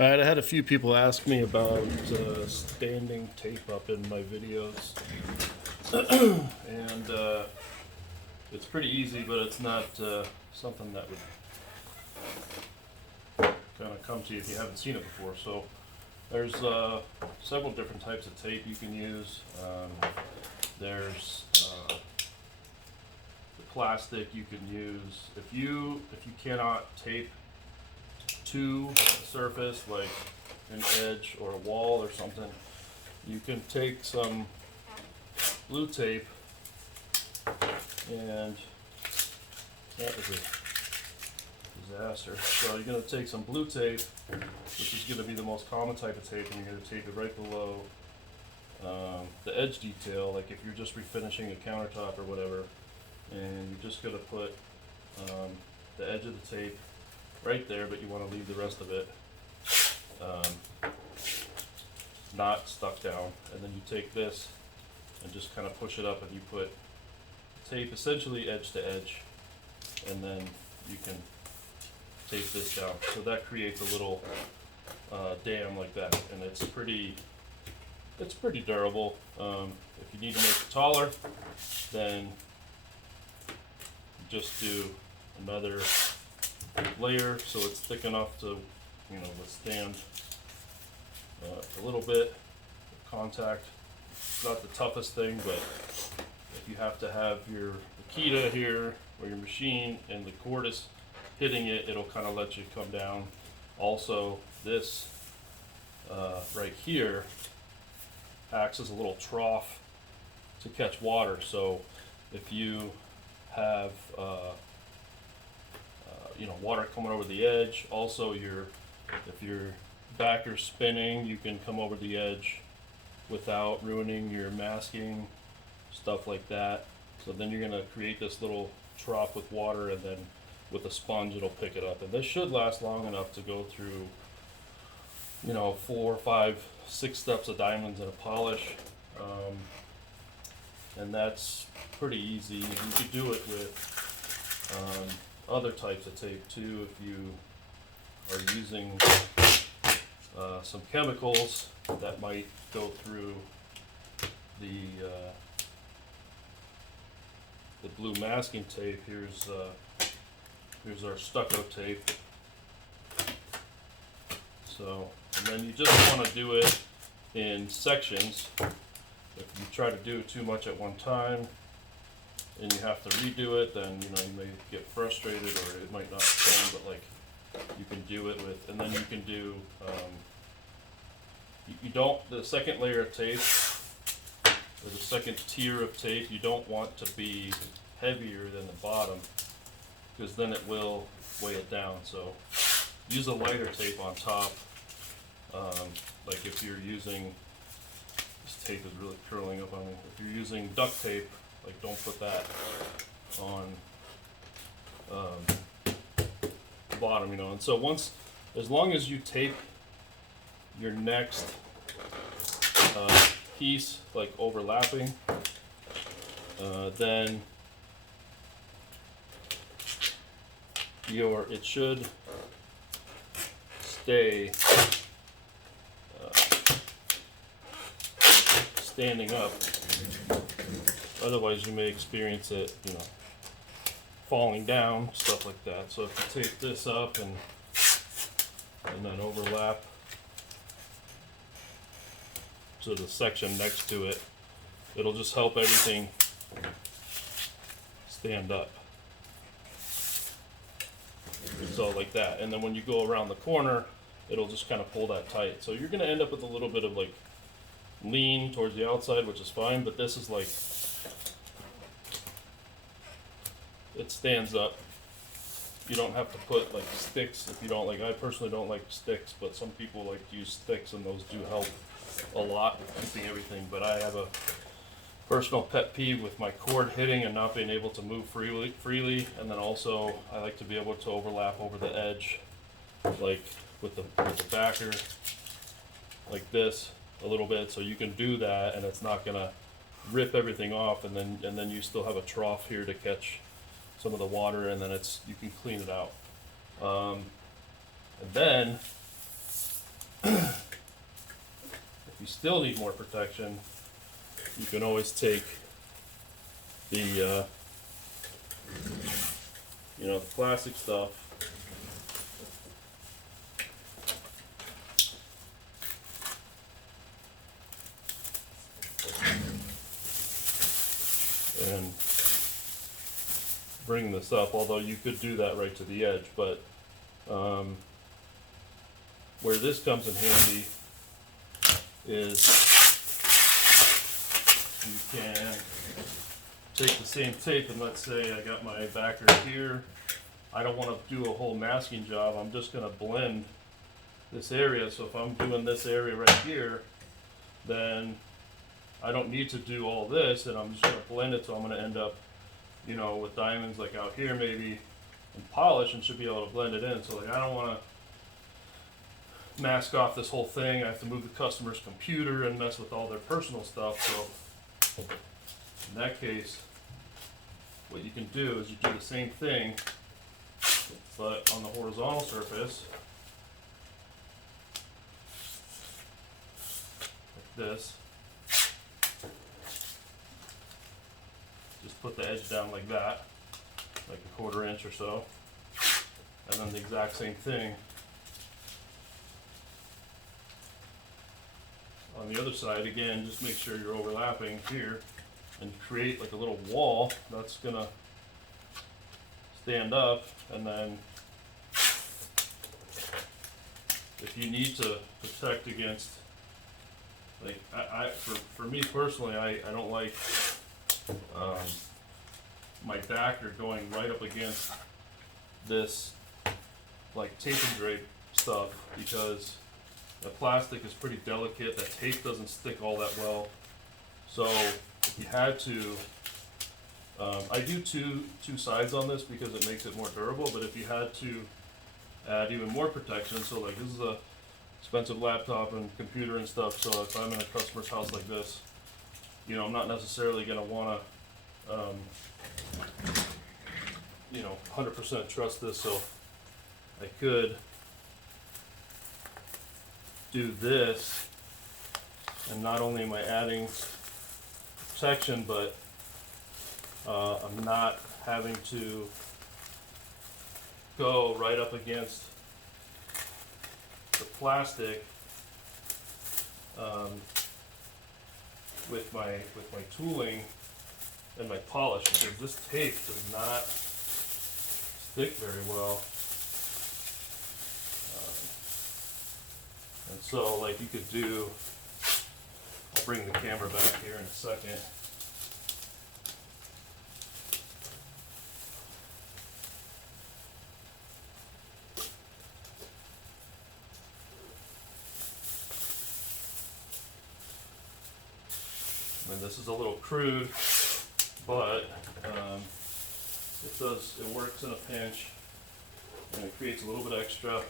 All right, I had a few people ask me about standing tape up in my videos, and it's pretty easy, but it's not something that would kind of come to you if you haven't seen it before. So there's several different types of tape you can use. There's the plastic you can use. If you cannot tape to a surface like an edge or a wall or something, you can take some blue tape, and that was a disaster. So you're going to take some blue tape, which is going to be the most common type of tape, and you're going to tape it right below the edge detail, like if you're just refinishing a countertop or whatever, and you're just going to put the edge of the tape right there, but you want to leave the rest of it not stuck down. And then you take this and just kind of push it up, and you put tape essentially edge to edge, and then you can tape this down. So that creates a little dam like that, and it's pretty durable. If you need to make it taller, then just do another layer so it's thick enough to, withstand a little bit of contact. It's not the toughest thing, but if you have to have your Akita here or your machine and the cord is hitting it, it'll kind of let you come down. Also, this right here acts as a little trough to catch water. So if you have water coming over the edge, also if your backer's spinning, you can come over the edge without ruining your masking, stuff like that. So then you're going to create this little trough with water, and then with a sponge it'll pick it up. And this should last long enough to go through 4, 5, 6 steps of diamonds and a polish. And that's pretty easy. You could do it with other types of tape too if you are using some chemicals that might go through the blue masking tape. Here's our stucco tape. So, and then you just want to do it in sections. If you try to do it too much at one time and you have to redo it, then you may get frustrated, or it might not turn. But like, you can do it with, and then you can do the second layer of tape, or the second tier of tape, you don't want to be heavier than the bottom, because then it will weigh it down. So use a lighter tape on top. Like if you're using, this tape is really curling up on me. If you're using duct tape, like, don't put that on the bottom, And so as long as you tape your next piece like overlapping, then it should stay standing up. Otherwise you may experience it, falling down, stuff like that. So if you tape this up and then overlap to the section next to it, it'll just help everything stand up. So like that. And then when you go around the corner, it'll just kind of pull that tight. So you're going to end up with a little bit of like lean towards the outside, which is fine, but this is like, it stands up. You don't have to put like sticks if you don't like. I personally don't like sticks, but some people like to use sticks, and those do help a lot with keeping everything. But I have a personal pet peeve with my cord hitting and not being able to move freely. And then also I like to be able to overlap over the edge, like with the backer, like this a little bit. So you can do that, and it's not gonna rip everything off, and then you still have a trough here to catch some of the water, and then you can clean it out. And then still need more protection, you can always take the the plastic stuff and bring this up, although you could do that right to the edge, but where this comes in handy is you can take the same tape, and let's say I got my backer here. I don't want to do a whole masking job. I'm just going to blend this area. So if I'm doing this area right here, then I don't need to do all this, and I'm just going to blend it. So I'm going to end up, with diamonds like out here maybe, and polish, and should be able to blend it in. So like I don't want to mask off this whole thing. I have to move the customer's computer and mess with all their personal stuff. So in that case, what you can do is you do the same thing, but on the horizontal surface, like this. Just put the edge down like that, like a 1/4 inch or so, and then the exact same thing on the other side. Again, just make sure you're overlapping here and create like a little wall that's gonna stand up. And then if you need to protect against, like for me personally, I don't like my backer going right up against this like tape and drape stuff, because the plastic is pretty delicate. That tape doesn't stick all that well. So if you had to, I do two sides on this because it makes it more durable, but if you had to add even more protection, so like this is a expensive laptop and computer and stuff, so if I'm in a customer's house like this, I'm not necessarily going to want to 100% trust this, so I could do this, and not only am I adding protection, but I'm not having to go right up against the plastic with my tooling and my polish, because this tape does not stick very well. And so like you could do, I'll bring the camera back here in a second. And this is a little crude, but it works in a pinch, and it creates a little bit extra.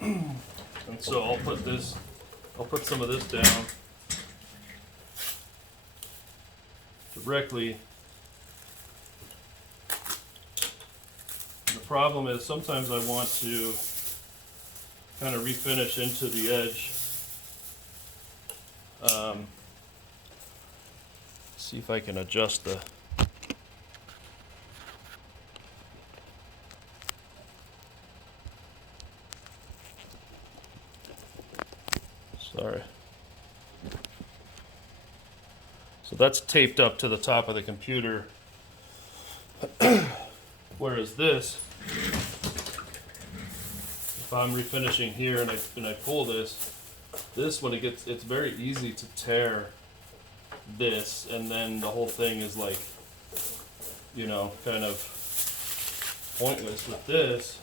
And so I'll put some of this down directly. The problem is sometimes I want to kind of refinish into the edge. See if I can adjust the sorry. So that's taped up to the top of the computer. Whereas this, if I'm refinishing here and I pull this when it's very easy to tear this, and then the whole thing is like, kind of pointless. With this,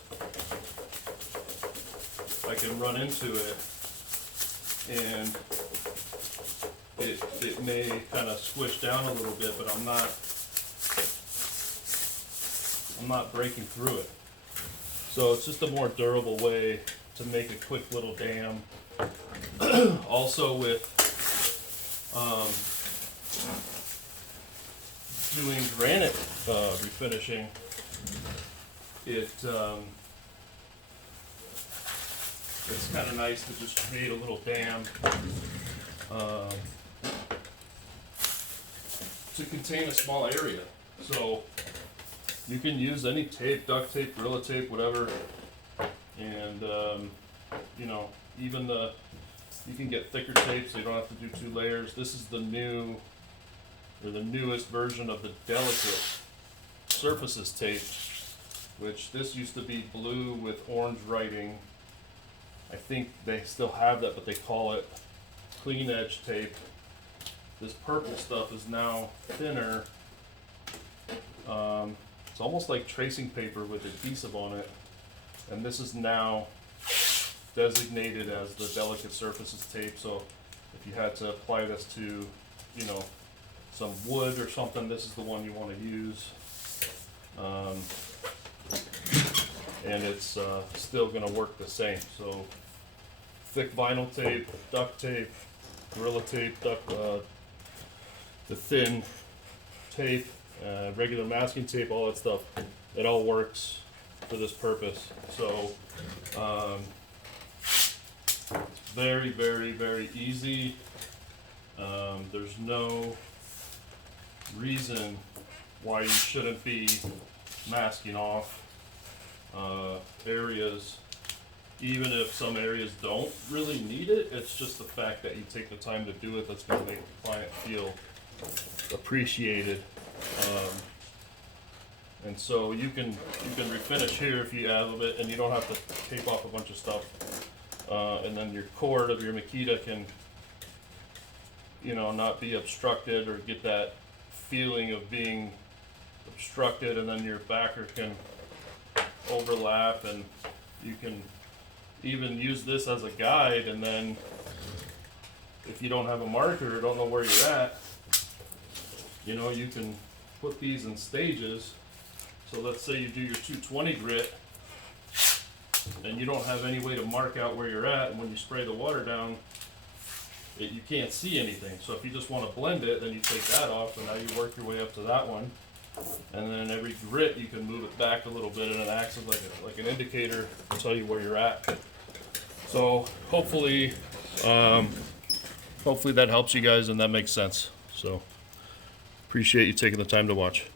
I can run into it, and it may kind of squish down a little bit, but I'm not breaking through it. So it's just a more durable way to make a quick little dam. Also with doing granite refinishing, it's kind of nice to just create a little dam to contain a small area. So you can use any tape, duct tape, Gorilla Tape, whatever, and you know, even you can get thicker tape so you don't have to do 2 layers. This is the newest version of the Delicate Surfaces tape, which this used to be blue with orange writing. I think they still have that, but they call it clean edge tape. This purple stuff is now thinner. It's almost like tracing paper with adhesive on it, and this is now designated as the Delicate Surfaces tape. So if you had to apply this to, you know, some wood or something, this is the one you want to use. And it's still going to work the same. So thick vinyl tape, duct tape, Gorilla Tape, the thin tape, regular masking tape, all that stuff, it all works for this purpose. So it's very, very, very easy. There's no reason why you shouldn't be masking off areas, even if some areas don't really need it. It's just the fact that you take the time to do it that's going to make the client feel appreciated. And so you can refinish here if you have it, and you don't have to tape off a bunch of stuff. And then your cord of your Makita can, you know, not be obstructed or get that feeling of being obstructed, and then your backer can overlap, and you can even use this as a guide. And then if you don't have a marker or don't know where you're at, you know, you can put these in stages. So let's say you do your 220 grit and you don't have any way to mark out where you're at, and when you spray the water down, you can't see anything. So if you just want to blend it, then you take that off, and now you work your way up to that one. And then every grit you can move it back a little bit, and it acts as like an indicator to tell you where you're at. So hopefully that helps you guys and that makes sense. So appreciate you taking the time to watch.